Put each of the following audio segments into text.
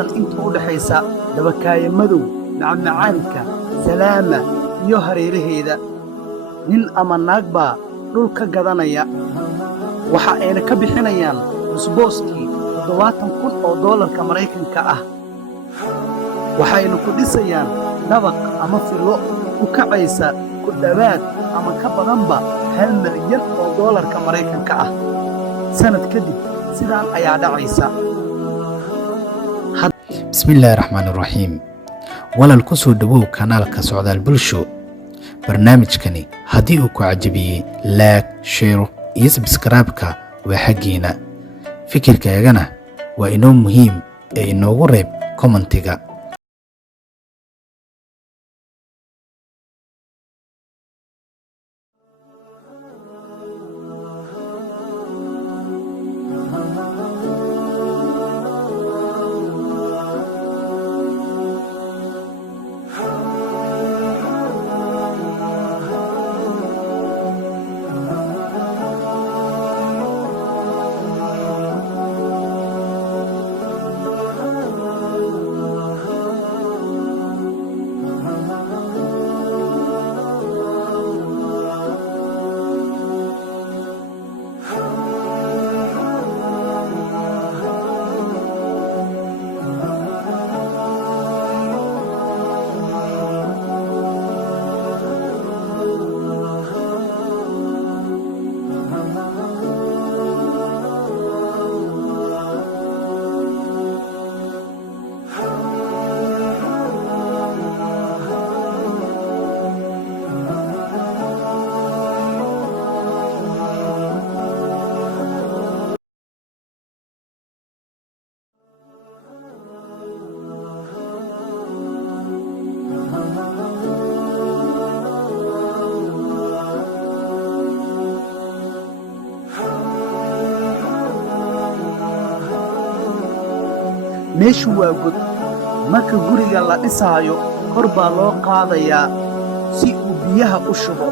inta u dhaxaysa dabakaaya madow macmacaanka salaama iyo hareeraheeda nin ama naag baa dhul ka gadanaya waxa ayna ka bixinayaan nusbooskii $70,000 Maraykanka ah waxayna ku dhisayaan dabaq ama filo u kacaysa ku dhawaad ama ka badanba $1 milyan Maraykanka ah sanad kadib sidaan ayaa dhacaysa. bismillaahi raxmaani raxiim walal ku soo dhawow kanaalka socdaal bulsho barnaamijkani haddii uu ku cajabiyey like share iyo subscribe-ka waa xaggiina fikirkaagana waa inoo muhiim ee inoogu reeb commentiga. meeshu waa god marka guriga la dhisaayo kor baa loo qaadayaa si uu biyaha u shubo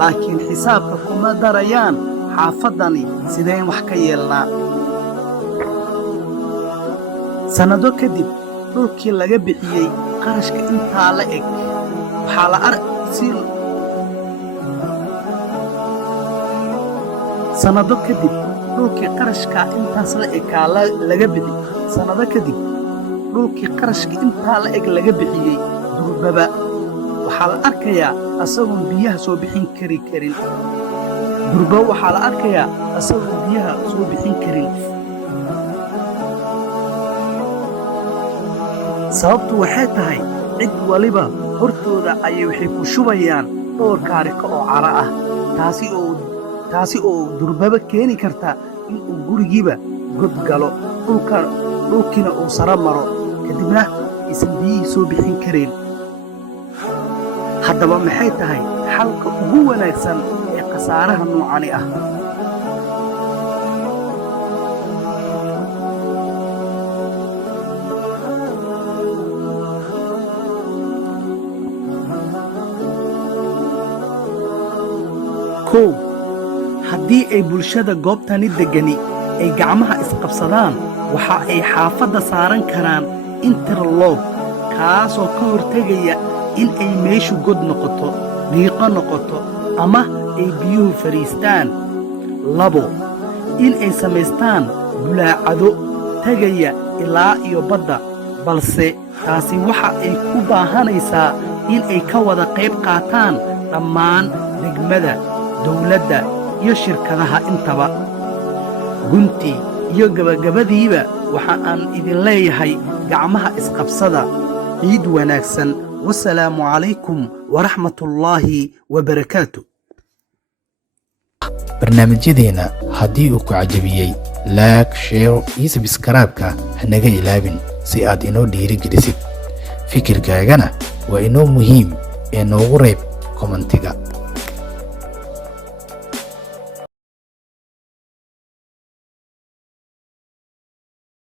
laakiin xisaabka kuma darayaan xaafadani sideen wax ka yeelnaa. sannado kadib dhulkii laga bixiyey qarashka intaa la eg waxaa la sannado kadib dhulkii qarashka intaas la ekaa laga bixiyey sannado kadib dhulkii qarashka intaa la eg laga bixiyey durbaba waxaa la arkayaa asagoon biyaha soo bixin karin durba waxaa la arkayaa asagoon biyaha soo bixin karin. sababtu waxay tahay cid waliba hortooda ayay waxay ku shubayaan dhowr kaarika oo cara ah taasi oo durbaba keeni karta inuu gurigiiba god galo dhulkiina uu sara maro kadibna aysan biyihii soo bixin karin. haddaba maxay tahay xalka ugu wanaagsan ee khasaaraha noocani ah? haddii ay bulshada goobtani deggani ay gacmaha isqabsadaan waxa ay xaafadda saaran karaan interlock kaasoo ka hortegaya in ay meeshu god noqoto dhiiqo noqoto ama ay biyuhu fadhiistaan. 2 in ay samaystaan bulaacado tegaya ilaa iyo badda balse taasi waxa ay ku baahanaysaa in ay ka wada qayb qaataan dhammaan degmada dawladda iyo shirkadaha intaba. guntii iyo gabagabadiiba waxa aan idin leeyahay gacmaha isqabsada. ciid wanaagsan. wasalaamu calaykum waraxmatullaahi wabarakaatu. barnaamijyadeena haddii uu ku cajabiyey like share iyo subscribe-ka hanaga ilaabin si aad inoo dhiirigelisid fikirkaagana waa inoo muhiim ee noogu reeb commentiga.